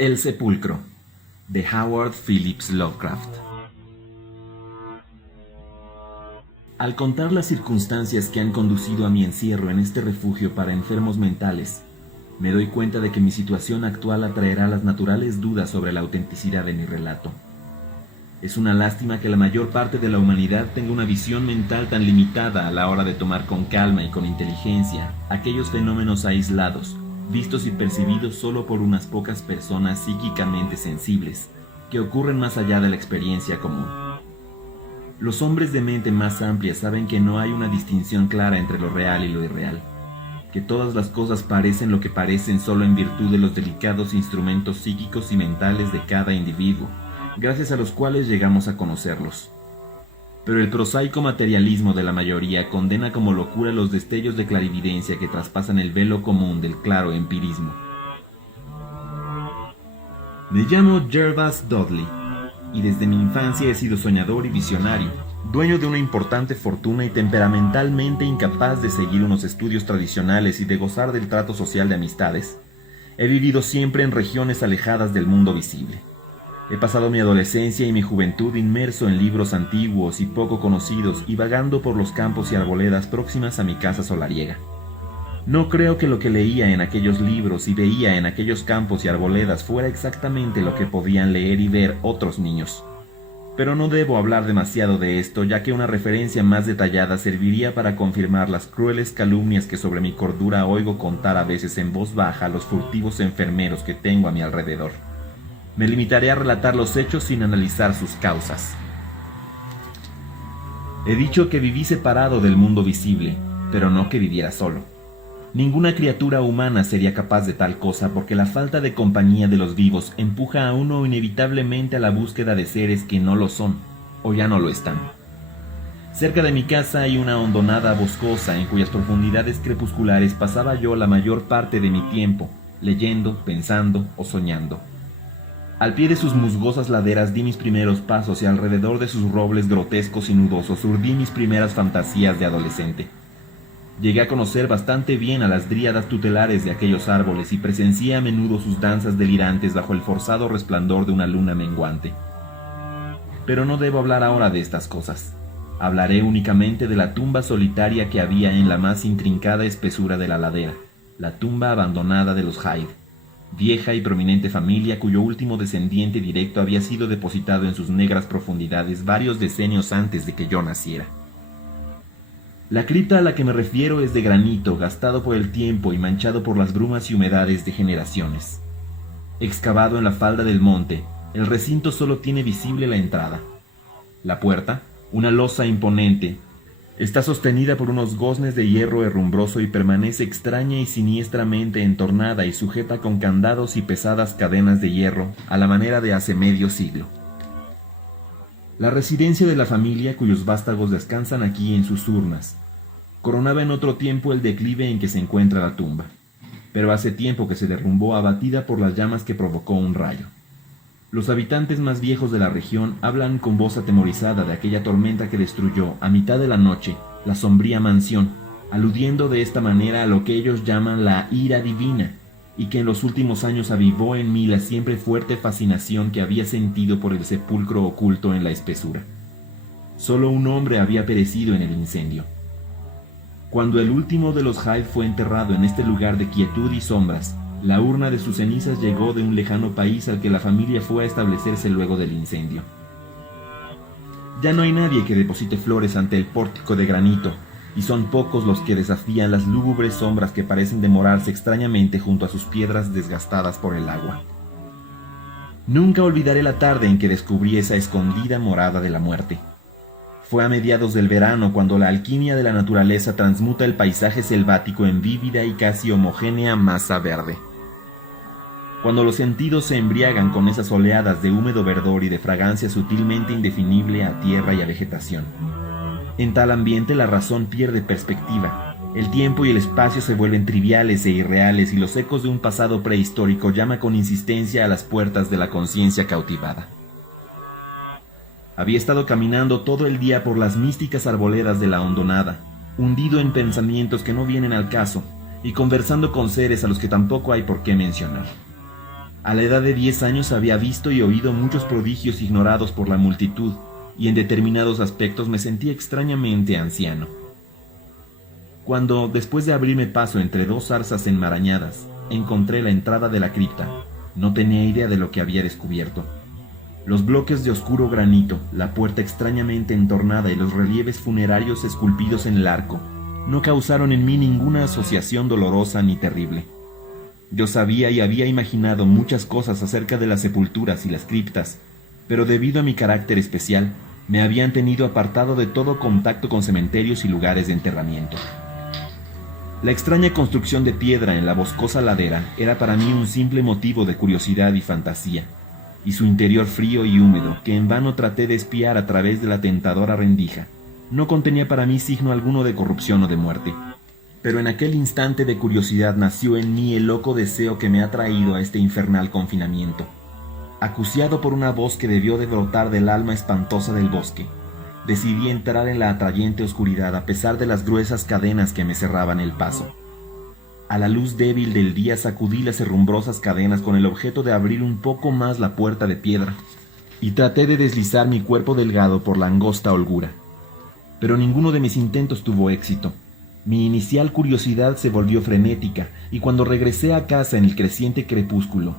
El sepulcro, de Howard Phillips Lovecraft. Al contar las circunstancias que han conducido a mi encierro en este refugio para enfermos mentales, me doy cuenta de que mi situación actual atraerá las naturales dudas sobre la autenticidad de mi relato. Es una lástima que la mayor parte de la humanidad tenga una visión mental tan limitada a la hora de tomar con calma y con inteligencia aquellos fenómenos aislados, vistos y percibidos solo por unas pocas personas psíquicamente sensibles, que ocurren más allá de la experiencia común. Los hombres de mente más amplia saben que no hay una distinción clara entre lo real y lo irreal, que todas las cosas parecen lo que parecen solo en virtud de los delicados instrumentos psíquicos y mentales de cada individuo, gracias a los cuales llegamos a conocerlos. Pero el prosaico materialismo de la mayoría condena como locura los destellos de clarividencia que traspasan el velo común del claro empirismo. Me llamo Gervas Dudley, y desde mi infancia he sido soñador y visionario, dueño de una importante fortuna y temperamentalmente incapaz de seguir unos estudios tradicionales y de gozar del trato social de amistades. He vivido siempre en regiones alejadas del mundo visible. He pasado mi adolescencia y mi juventud inmerso en libros antiguos y poco conocidos y vagando por los campos y arboledas próximas a mi casa solariega. No creo que lo que leía en aquellos libros y veía en aquellos campos y arboledas fuera exactamente lo que podían leer y ver otros niños. Pero no debo hablar demasiado de esto, ya que una referencia más detallada serviría para confirmar las crueles calumnias que sobre mi cordura oigo contar a veces en voz baja a los furtivos enfermeros que tengo a mi alrededor. Me limitaré a relatar los hechos sin analizar sus causas. He dicho que viví separado del mundo visible, pero no que viviera solo. Ninguna criatura humana sería capaz de tal cosa porque la falta de compañía de los vivos empuja a uno inevitablemente a la búsqueda de seres que no lo son, o ya no lo están. Cerca de mi casa hay una hondonada boscosa en cuyas profundidades crepusculares pasaba yo la mayor parte de mi tiempo, leyendo, pensando o soñando. Al pie de sus musgosas laderas di mis primeros pasos y alrededor de sus robles grotescos y nudosos urdí mis primeras fantasías de adolescente. Llegué a conocer bastante bien a las dríadas tutelares de aquellos árboles y presencié a menudo sus danzas delirantes bajo el forzado resplandor de una luna menguante. Pero no debo hablar ahora de estas cosas. Hablaré únicamente de la tumba solitaria que había en la más intrincada espesura de la ladera, la tumba abandonada de los Hyde, vieja y prominente familia cuyo último descendiente directo había sido depositado en sus negras profundidades varios decenios antes de que yo naciera. La cripta a la que me refiero es de granito, gastado por el tiempo y manchado por las brumas y humedades de generaciones. Excavado en la falda del monte, el recinto solo tiene visible la entrada. La puerta, una losa imponente, está sostenida por unos goznes de hierro herrumbroso y permanece extraña y siniestramente entornada y sujeta con candados y pesadas cadenas de hierro a la manera de hace medio siglo. La residencia de la familia, cuyos vástagos descansan aquí en sus urnas, coronaba en otro tiempo el declive en que se encuentra la tumba, pero hace tiempo que se derrumbó abatida por las llamas que provocó un rayo. Los habitantes más viejos de la región hablan con voz atemorizada de aquella tormenta que destruyó, a mitad de la noche, la sombría mansión, aludiendo de esta manera a lo que ellos llaman la ira divina, y que en los últimos años avivó en mí la siempre fuerte fascinación que había sentido por el sepulcro oculto en la espesura. Solo un hombre había perecido en el incendio. Cuando el último de los Hyde fue enterrado en este lugar de quietud y sombras, la urna de sus cenizas llegó de un lejano país al que la familia fue a establecerse luego del incendio. Ya no hay nadie que deposite flores ante el pórtico de granito, y son pocos los que desafían las lúgubres sombras que parecen demorarse extrañamente junto a sus piedras desgastadas por el agua. Nunca olvidaré la tarde en que descubrí esa escondida morada de la muerte. Fue a mediados del verano cuando la alquimia de la naturaleza transmuta el paisaje selvático en vívida y casi homogénea masa verde. Cuando los sentidos se embriagan con esas oleadas de húmedo verdor y de fragancia sutilmente indefinible a tierra y a vegetación. En tal ambiente la razón pierde perspectiva, el tiempo y el espacio se vuelven triviales e irreales y los ecos de un pasado prehistórico llaman con insistencia a las puertas de la conciencia cautivada. Había estado caminando todo el día por las místicas arboledas de la hondonada, hundido en pensamientos que no vienen al caso, y conversando con seres a los que tampoco hay por qué mencionar. A la edad de 10 años había visto y oído muchos prodigios ignorados por la multitud, y en determinados aspectos me sentía extrañamente anciano. Cuando, después de abrirme paso entre dos zarzas enmarañadas, encontré la entrada de la cripta, no tenía idea de lo que había descubierto. Los bloques de oscuro granito, la puerta extrañamente entornada y los relieves funerarios esculpidos en el arco no causaron en mí ninguna asociación dolorosa ni terrible. Yo sabía y había imaginado muchas cosas acerca de las sepulturas y las criptas, pero debido a mi carácter especial, me habían tenido apartado de todo contacto con cementerios y lugares de enterramiento. La extraña construcción de piedra en la boscosa ladera era para mí un simple motivo de curiosidad y fantasía, y su interior frío y húmedo, que en vano traté de espiar a través de la tentadora rendija, no contenía para mí signo alguno de corrupción o de muerte. Pero en aquel instante de curiosidad nació en mí el loco deseo que me ha traído a este infernal confinamiento. Acuciado por una voz que debió de brotar del alma espantosa del bosque, decidí entrar en la atrayente oscuridad a pesar de las gruesas cadenas que me cerraban el paso. A la luz débil del día sacudí las herrumbrosas cadenas con el objeto de abrir un poco más la puerta de piedra, y traté de deslizar mi cuerpo delgado por la angosta holgura. Pero ninguno de mis intentos tuvo éxito. Mi inicial curiosidad se volvió frenética, y cuando regresé a casa en el creciente crepúsculo,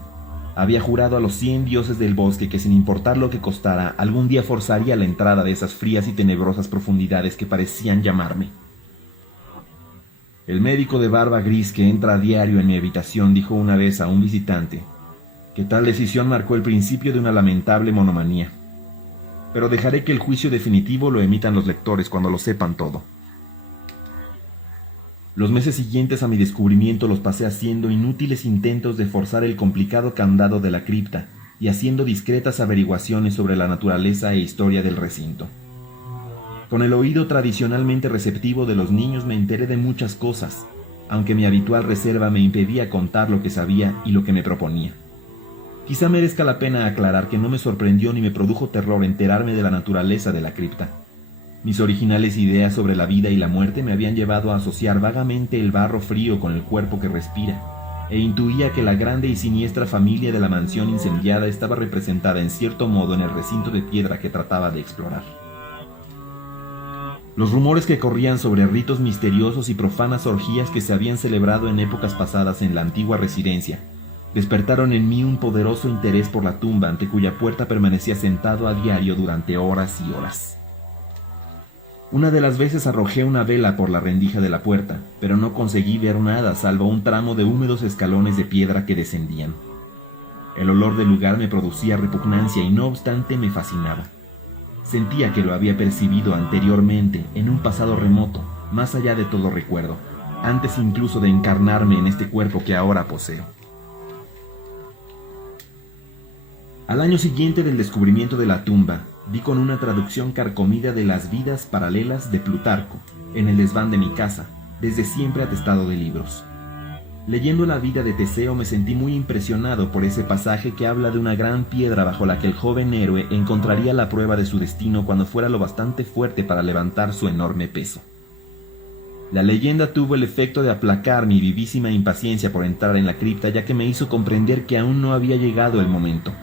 había jurado a los 100 dioses del bosque que sin importar lo que costara, algún día forzaría la entrada de esas frías y tenebrosas profundidades que parecían llamarme. El médico de barba gris que entra a diario en mi habitación dijo una vez a un visitante que tal decisión marcó el principio de una lamentable monomanía. Pero dejaré que el juicio definitivo lo emitan los lectores cuando lo sepan todo. Los meses siguientes a mi descubrimiento los pasé haciendo inútiles intentos de forzar el complicado candado de la cripta y haciendo discretas averiguaciones sobre la naturaleza e historia del recinto. Con el oído tradicionalmente receptivo de los niños me enteré de muchas cosas, aunque mi habitual reserva me impedía contar lo que sabía y lo que me proponía. Quizá merezca la pena aclarar que no me sorprendió ni me produjo terror enterarme de la naturaleza de la cripta. Mis originales ideas sobre la vida y la muerte me habían llevado a asociar vagamente el barro frío con el cuerpo que respira, e intuía que la grande y siniestra familia de la mansión incendiada estaba representada en cierto modo en el recinto de piedra que trataba de explorar. Los rumores que corrían sobre ritos misteriosos y profanas orgías que se habían celebrado en épocas pasadas en la antigua residencia despertaron en mí un poderoso interés por la tumba ante cuya puerta permanecía sentado a diario durante horas y horas. Una de las veces arrojé una vela por la rendija de la puerta, pero no conseguí ver nada salvo un tramo de húmedos escalones de piedra que descendían. El olor del lugar me producía repugnancia y no obstante me fascinaba. Sentía que lo había percibido anteriormente en un pasado remoto, más allá de todo recuerdo, antes incluso de encarnarme en este cuerpo que ahora poseo. Al año siguiente del descubrimiento de la tumba, di con una traducción carcomida de las vidas paralelas de Plutarco, en el desván de mi casa, desde siempre atestado de libros. Leyendo la vida de Teseo me sentí muy impresionado por ese pasaje que habla de una gran piedra bajo la que el joven héroe encontraría la prueba de su destino cuando fuera lo bastante fuerte para levantar su enorme peso. La leyenda tuvo el efecto de aplacar mi vivísima impaciencia por entrar en la cripta, ya que me hizo comprender que aún no había llegado el momento.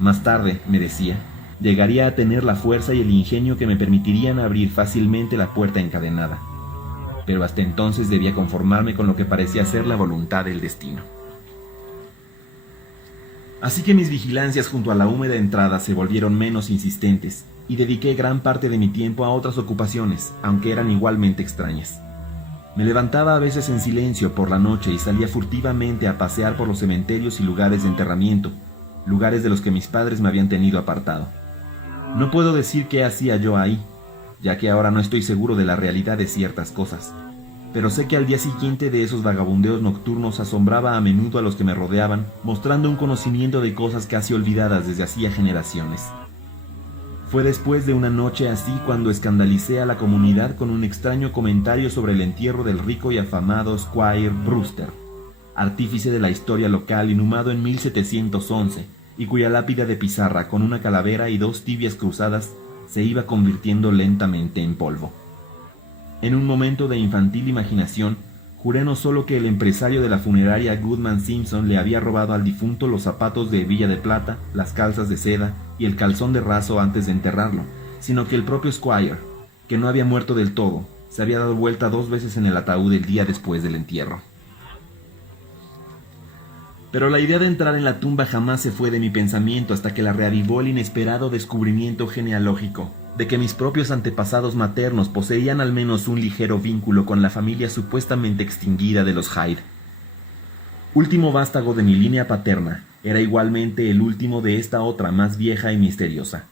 Más tarde, me decía, llegaría a tener la fuerza y el ingenio que me permitirían abrir fácilmente la puerta encadenada. Pero hasta entonces debía conformarme con lo que parecía ser la voluntad del destino. Así que mis vigilancias junto a la húmeda entrada se volvieron menos insistentes, y dediqué gran parte de mi tiempo a otras ocupaciones, aunque eran igualmente extrañas. Me levantaba a veces en silencio por la noche y salía furtivamente a pasear por los cementerios y lugares de enterramiento, lugares de los que mis padres me habían tenido apartado. No puedo decir qué hacía yo ahí, ya que ahora no estoy seguro de la realidad de ciertas cosas, pero sé que al día siguiente de esos vagabundeos nocturnos asombraba a menudo a los que me rodeaban, mostrando un conocimiento de cosas casi olvidadas desde hacía generaciones. Fue después de una noche así cuando escandalicé a la comunidad con un extraño comentario sobre el entierro del rico y afamado Squire Brewster, artífice de la historia local inhumado en 1711, y cuya lápida de pizarra con una calavera y dos tibias cruzadas se iba convirtiendo lentamente en polvo. En un momento de infantil imaginación, Juré no solo que el empresario de la funeraria Goodman Simpson le había robado al difunto los zapatos de hebilla de plata, las calzas de seda y el calzón de raso antes de enterrarlo, sino que el propio Squire, que no había muerto del todo, se había dado vuelta 2 veces en el ataúd el día después del entierro. Pero la idea de entrar en la tumba jamás se fue de mi pensamiento hasta que la reavivó el inesperado descubrimiento genealógico de que mis propios antepasados maternos poseían al menos un ligero vínculo con la familia supuestamente extinguida de los Hyde. Último vástago de mi línea paterna, era igualmente el último de esta otra más vieja y misteriosa.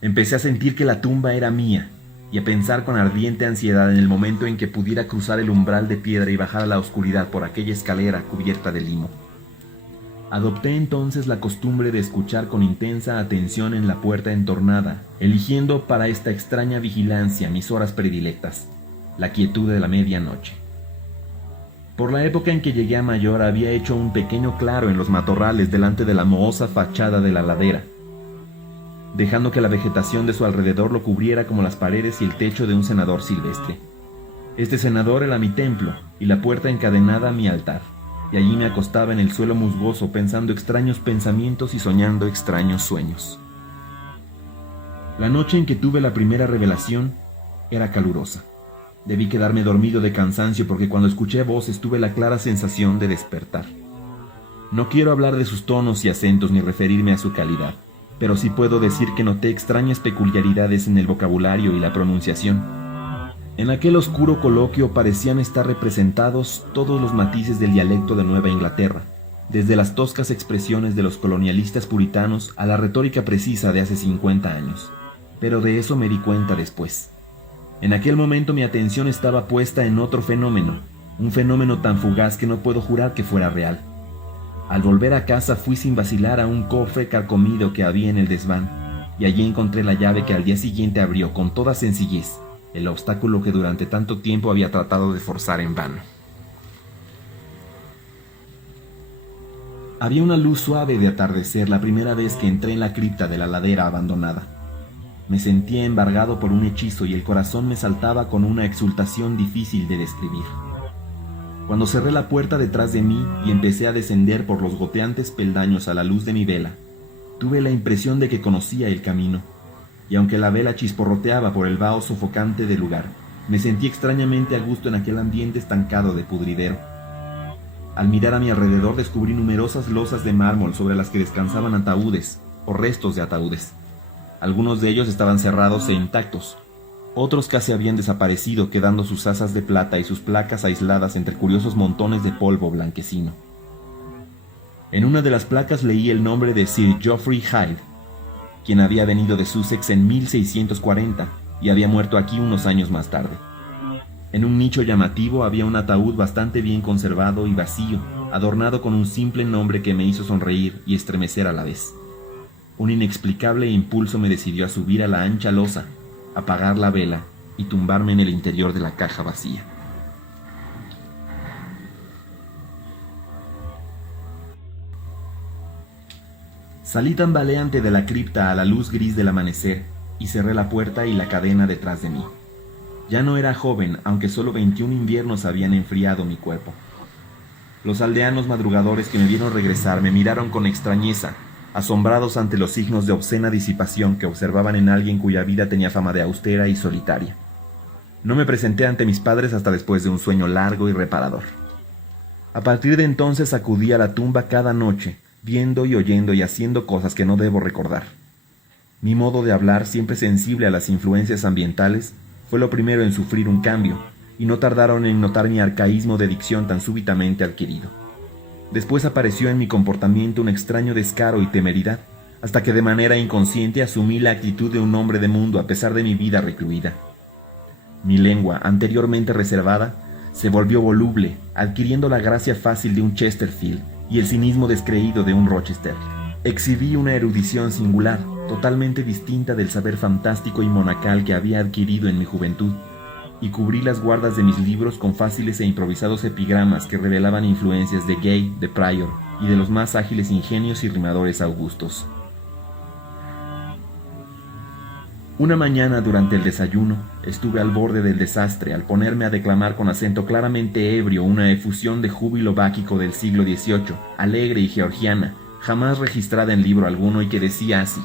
Empecé a sentir que la tumba era mía, y a pensar con ardiente ansiedad en el momento en que pudiera cruzar el umbral de piedra y bajar a la oscuridad por aquella escalera cubierta de limo. Adopté entonces la costumbre de escuchar con intensa atención en la puerta entornada, eligiendo para esta extraña vigilancia mis horas predilectas, la quietud de la medianoche. Por la época en que llegué a mayor había hecho un pequeño claro en los matorrales delante de la mohosa fachada de la ladera, dejando que la vegetación de su alrededor lo cubriera como las paredes y el techo de un cenador silvestre. Este cenador era mi templo y la puerta encadenada mi altar, y allí me acostaba en el suelo musgoso pensando extraños pensamientos y soñando extraños sueños. La noche en que tuve la primera revelación era calurosa. Debí quedarme dormido de cansancio porque cuando escuché voces tuve la clara sensación de despertar. No quiero hablar de sus tonos y acentos ni referirme a su calidad, pero sí puedo decir que noté extrañas peculiaridades en el vocabulario y la pronunciación. En aquel oscuro coloquio parecían estar representados todos los matices del dialecto de Nueva Inglaterra, desde las toscas expresiones de los colonialistas puritanos a la retórica precisa de hace 50 años. Pero de eso me di cuenta después. En aquel momento mi atención estaba puesta en otro fenómeno, un fenómeno tan fugaz que no puedo jurar que fuera real. Al volver a casa fui sin vacilar a un cofre carcomido que había en el desván, y allí encontré la llave que al día siguiente abrió con toda sencillez el obstáculo que durante tanto tiempo había tratado de forzar en vano. Había una luz suave de atardecer la primera vez que entré en la cripta de la ladera abandonada. Me sentía embargado por un hechizo y el corazón me saltaba con una exultación difícil de describir. Cuando cerré la puerta detrás de mí y empecé a descender por los goteantes peldaños a la luz de mi vela, tuve la impresión de que conocía el camino, y aunque la vela chisporroteaba por el vaho sofocante del lugar, me sentí extrañamente a gusto en aquel ambiente estancado de pudridero. Al mirar a mi alrededor descubrí numerosas losas de mármol sobre las que descansaban ataúdes o restos de ataúdes. Algunos de ellos estaban cerrados e intactos, otros casi habían desaparecido, quedando sus asas de plata y sus placas aisladas entre curiosos montones de polvo blanquecino. En una de las placas leí el nombre de Sir Geoffrey Hyde, quien había venido de Sussex en 1640 y había muerto aquí unos años más tarde. En un nicho llamativo había un ataúd bastante bien conservado y vacío, adornado con un simple nombre que me hizo sonreír y estremecer a la vez. Un inexplicable impulso me decidió a subir a la ancha losa, apagar la vela y tumbarme en el interior de la caja vacía. Salí tambaleante de la cripta a la luz gris del amanecer y cerré la puerta y la cadena detrás de mí. Ya no era joven, aunque solo 21 inviernos habían enfriado mi cuerpo. Los aldeanos madrugadores que me vieron regresar me miraron con extrañeza, asombrados ante los signos de obscena disipación que observaban en alguien cuya vida tenía fama de austera y solitaria. No me presenté ante mis padres hasta después de un sueño largo y reparador. A partir de entonces acudí a la tumba cada noche, viendo y oyendo y haciendo cosas que no debo recordar. Mi modo de hablar, siempre sensible a las influencias ambientales, fue lo primero en sufrir un cambio, y no tardaron en notar mi arcaísmo de dicción tan súbitamente adquirido. Después apareció en mi comportamiento un extraño descaro y temeridad, hasta que de manera inconsciente asumí la actitud de un hombre de mundo a pesar de mi vida recluida. Mi lengua, anteriormente reservada, se volvió voluble, adquiriendo la gracia fácil de un Chesterfield y el cinismo descreído de un Rochester. Exhibí una erudición singular, totalmente distinta del saber fantástico y monacal que había adquirido en mi juventud, y cubrí las guardas de mis libros con fáciles e improvisados epigramas que revelaban influencias de Gay, de Prior y de los más ágiles ingenios y rimadores augustos. Una mañana durante el desayuno estuve al borde del desastre al ponerme a declamar con acento claramente ebrio una efusión de júbilo báquico del siglo XVIII, alegre y georgiana, jamás registrada en libro alguno, y que decía así: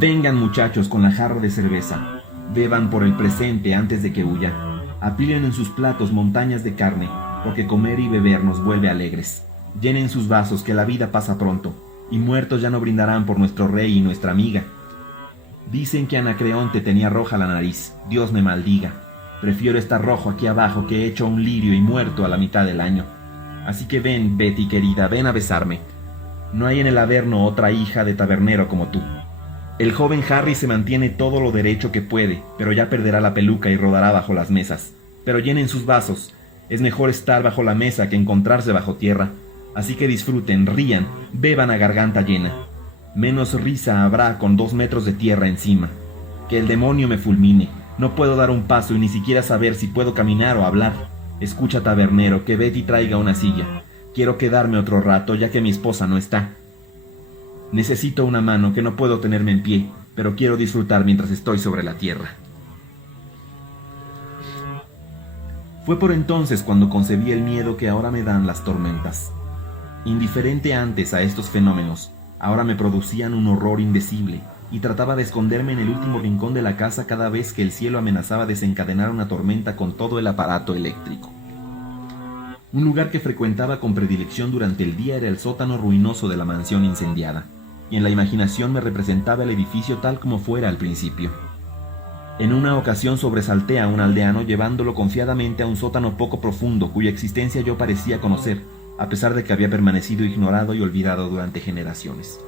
«Vengan muchachos con la jarra de cerveza, beban por el presente antes de que huya, apilen en sus platos montañas de carne, porque comer y beber nos vuelve alegres. Llenen sus vasos que la vida pasa pronto, y muertos ya no brindarán por nuestro rey y nuestra amiga. Dicen que Anacreonte tenía roja la nariz, Dios me maldiga. Prefiero estar rojo aquí abajo que hecho un lirio y muerto a la mitad del año. Así que ven, Betty querida, ven a besarme. No hay en el Averno otra hija de tabernero como tú. El joven Harry se mantiene todo lo derecho que puede, pero ya perderá la peluca y rodará bajo las mesas. Pero llenen sus vasos, es mejor estar bajo la mesa que encontrarse bajo tierra. Así que disfruten, rían, beban a garganta llena. Menos risa habrá con 2 metros de tierra encima. Que el demonio me fulmine. No puedo dar un paso y ni siquiera saber si puedo caminar o hablar. Escucha, tabernero, que Betty traiga una silla. Quiero quedarme otro rato, ya que mi esposa no está. Necesito una mano, que no puedo tenerme en pie, pero quiero disfrutar mientras estoy sobre la tierra». Fue por entonces cuando concebí el miedo que ahora me dan las tormentas. Indiferente antes a estos fenómenos, ahora me producían un horror indecible, y trataba de esconderme en el último rincón de la casa cada vez que el cielo amenazaba desencadenar una tormenta con todo el aparato eléctrico. Un lugar que frecuentaba con predilección durante el día era el sótano ruinoso de la mansión incendiada, y en la imaginación me representaba el edificio tal como fuera al principio. En una ocasión sobresalté a un aldeano llevándolo confiadamente a un sótano poco profundo cuya existencia yo parecía conocer, a pesar de que había permanecido ignorado y olvidado durante generaciones.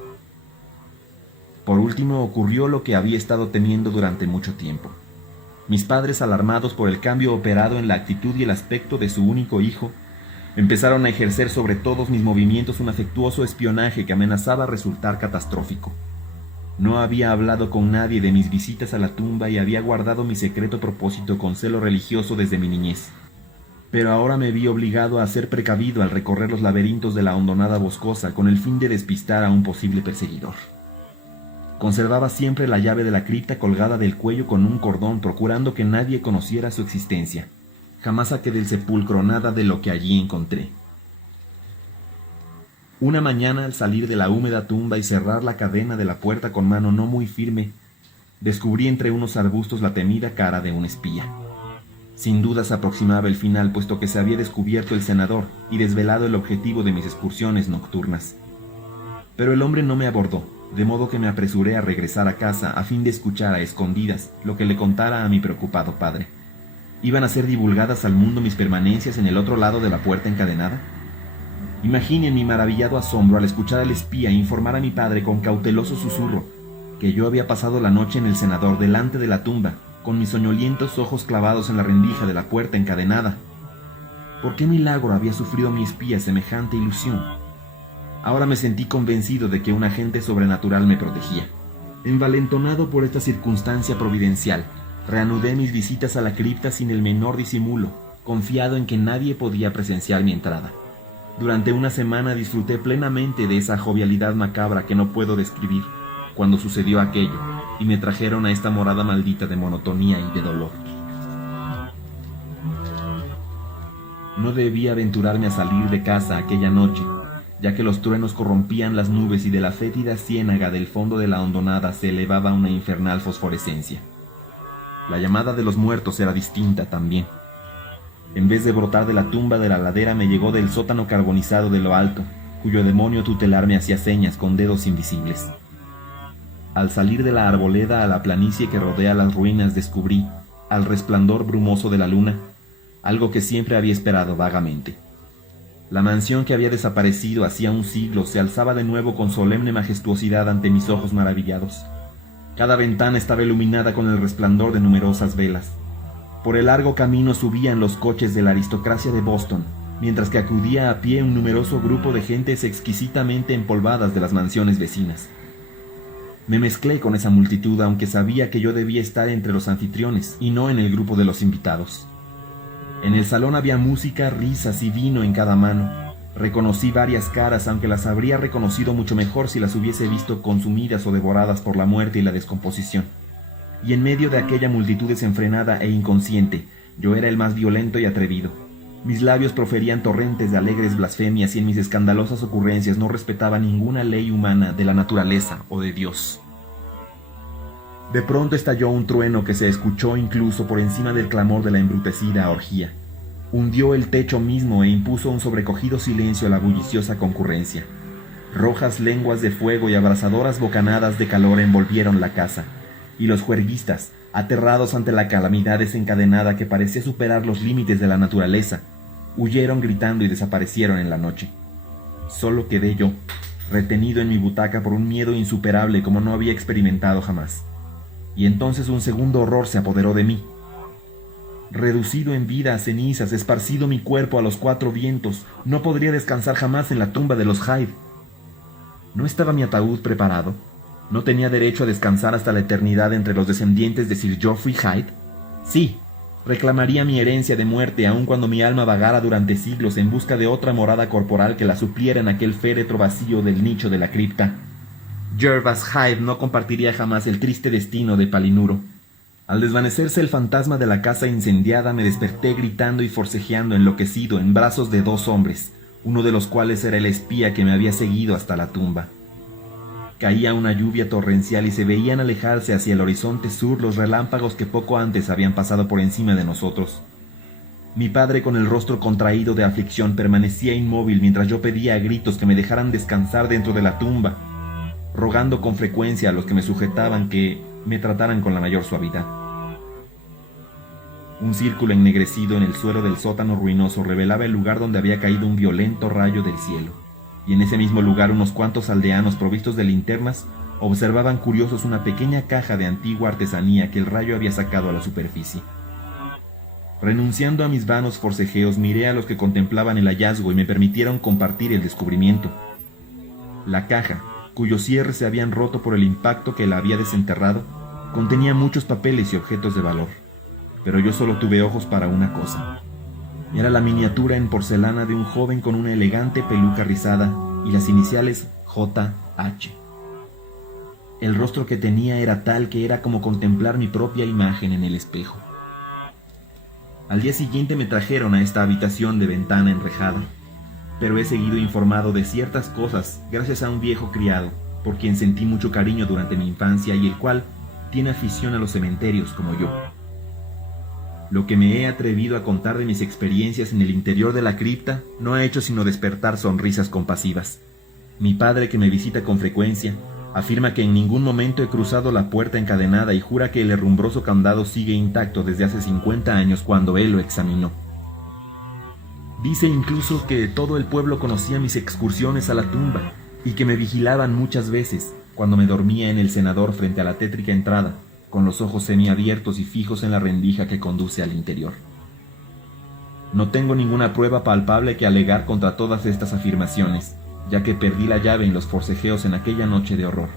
Por último ocurrió lo que había estado temiendo durante mucho tiempo. Mis padres, alarmados por el cambio operado en la actitud y el aspecto de su único hijo, empezaron a ejercer sobre todos mis movimientos un afectuoso espionaje que amenazaba resultar catastrófico. No había hablado con nadie de mis visitas a la tumba y había guardado mi secreto propósito con celo religioso desde mi niñez. Pero ahora me vi obligado a ser precavido al recorrer los laberintos de la hondonada boscosa con el fin de despistar a un posible perseguidor. Conservaba siempre la llave de la cripta colgada del cuello con un cordón, procurando que nadie conociera su existencia. Jamás saqué del sepulcro nada de lo que allí encontré. Una mañana, al salir de la húmeda tumba y cerrar la cadena de la puerta con mano no muy firme, descubrí entre unos arbustos la temida cara de un espía. Sin duda se aproximaba el final, puesto que se había descubierto el senador y desvelado el objetivo de mis excursiones nocturnas. Pero el hombre no me abordó, de modo que me apresuré a regresar a casa a fin de escuchar a escondidas lo que le contara a mi preocupado padre. ¿Iban a ser divulgadas al mundo mis permanencias en el otro lado de la puerta encadenada? Imaginen mi maravillado asombro al escuchar al espía informar a mi padre con cauteloso susurro que yo había pasado la noche en el cenador delante de la tumba, con mis soñolientos ojos clavados en la rendija de la puerta encadenada. ¿Por qué milagro había sufrido mi espía semejante ilusión? Ahora me sentí convencido de que un agente sobrenatural me protegía. Envalentonado por esta circunstancia providencial, reanudé mis visitas a la cripta sin el menor disimulo, confiado en que nadie podía presenciar mi entrada. Durante una semana disfruté plenamente de esa jovialidad macabra que no puedo describir, cuando sucedió aquello, y me trajeron a esta morada maldita de monotonía y de dolor. No debía aventurarme a salir de casa aquella noche, ya que los truenos corrompían las nubes y de la fétida ciénaga del fondo de la hondonada se elevaba una infernal fosforescencia. La llamada de los muertos era distinta también. En vez de brotar de la tumba de la ladera, me llegó del sótano carbonizado de lo alto, cuyo demonio tutelar me hacía señas con dedos invisibles. Al salir de la arboleda a la planicie que rodea las ruinas, descubrí, al resplandor brumoso de la luna, algo que siempre había esperado vagamente. La mansión que había desaparecido hacía un siglo se alzaba de nuevo con solemne majestuosidad ante mis ojos maravillados. Cada ventana estaba iluminada con el resplandor de numerosas velas. Por el largo camino subían los coches de la aristocracia de Boston, mientras que acudía a pie un numeroso grupo de gentes exquisitamente empolvadas de las mansiones vecinas. Me mezclé con esa multitud, aunque sabía que yo debía estar entre los anfitriones y no en el grupo de los invitados. En el salón había música, risas y vino en cada mano. Reconocí varias caras, aunque las habría reconocido mucho mejor si las hubiese visto consumidas o devoradas por la muerte y la descomposición. Y en medio de aquella multitud desenfrenada e inconsciente, yo era el más violento y atrevido. Mis labios proferían torrentes de alegres blasfemias y en mis escandalosas ocurrencias no respetaba ninguna ley humana, de la naturaleza o de Dios. De pronto estalló un trueno que se escuchó incluso por encima del clamor de la embrutecida orgía. Hundió el techo mismo e impuso un sobrecogido silencio a la bulliciosa concurrencia. Rojas lenguas de fuego y abrasadoras bocanadas de calor envolvieron la casa, y los juerguistas, aterrados ante la calamidad desencadenada que parecía superar los límites de la naturaleza, huyeron gritando y desaparecieron en la noche. Solo quedé yo, retenido en mi butaca por un miedo insuperable como no había experimentado jamás. Y entonces un segundo horror se apoderó de mí. Reducido en vida a cenizas, esparcido mi cuerpo a los cuatro vientos, no podría descansar jamás en la tumba de los Hyde. ¿No estaba mi ataúd preparado? ¿No tenía derecho a descansar hasta la eternidad entre los descendientes de Sir Geoffrey Hyde? Sí, reclamaría mi herencia de muerte aun cuando mi alma vagara durante siglos en busca de otra morada corporal que la supliera en aquel féretro vacío del nicho de la cripta. Gervas Hyde no compartiría jamás el triste destino de Palinuro. Al desvanecerse el fantasma de la casa incendiada, me desperté gritando y forcejeando enloquecido en brazos de dos hombres, uno de los cuales era el espía que me había seguido hasta la tumba. Caía una lluvia torrencial y se veían alejarse hacia el horizonte sur los relámpagos que poco antes habían pasado por encima de nosotros. Mi padre, con el rostro contraído de aflicción, permanecía inmóvil mientras yo pedía a gritos que me dejaran descansar dentro de la tumba, rogando con frecuencia a los que me sujetaban que me trataran con la mayor suavidad. Un círculo ennegrecido en el suelo del sótano ruinoso revelaba el lugar donde había caído un violento rayo del cielo, y en ese mismo lugar unos cuantos aldeanos provistos de linternas observaban curiosos una pequeña caja de antigua artesanía que el rayo había sacado a la superficie. Renunciando a mis vanos forcejeos, miré a los que contemplaban el hallazgo y me permitieron compartir el descubrimiento. La caja, cuyos cierres se habían roto por el impacto que la había desenterrado, contenía muchos papeles y objetos de valor, pero yo solo tuve ojos para una cosa. Era la miniatura en porcelana de un joven con una elegante peluca rizada y las iniciales J.H. El rostro que tenía era tal que era como contemplar mi propia imagen en el espejo. Al día siguiente me trajeron a esta habitación de ventana enrejada, pero he seguido informado de ciertas cosas gracias a un viejo criado, por quien sentí mucho cariño durante mi infancia y el cual tiene afición a los cementerios como yo. Lo que me he atrevido a contar de mis experiencias en el interior de la cripta no ha hecho sino despertar sonrisas compasivas. Mi padre, que me visita con frecuencia, afirma que en ningún momento he cruzado la puerta encadenada y jura que el herrumbroso candado sigue intacto desde hace 50 años cuando él lo examinó. Dice incluso que todo el pueblo conocía mis excursiones a la tumba y que me vigilaban muchas veces cuando me dormía en el cenador frente a la tétrica entrada, con los ojos semiabiertos y fijos en la rendija que conduce al interior. No tengo ninguna prueba palpable que alegar contra todas estas afirmaciones, ya que perdí la llave en los forcejeos en aquella noche de horror.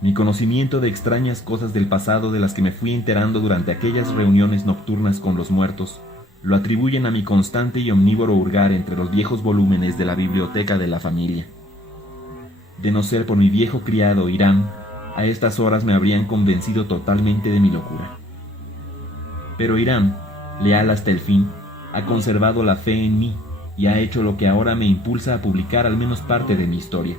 Mi conocimiento de extrañas cosas del pasado de las que me fui enterando durante aquellas reuniones nocturnas con los muertos, lo atribuyen a mi constante y omnívoro hurgar entre los viejos volúmenes de la biblioteca de la familia. De no ser por mi viejo criado, Irán, a estas horas me habrían convencido totalmente de mi locura. Pero Irán, leal hasta el fin, ha conservado la fe en mí y ha hecho lo que ahora me impulsa a publicar al menos parte de mi historia.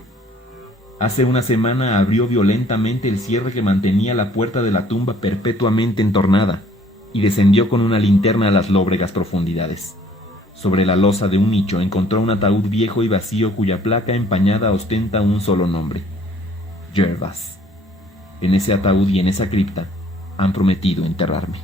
Hace una semana abrió violentamente el cierre que mantenía la puerta de la tumba perpetuamente entornada y descendió con una linterna a las lóbregas profundidades. Sobre la losa de un nicho encontró un ataúd viejo y vacío cuya placa empañada ostenta un solo nombre: Gervas. En ese ataúd y en esa cripta han prometido enterrarme.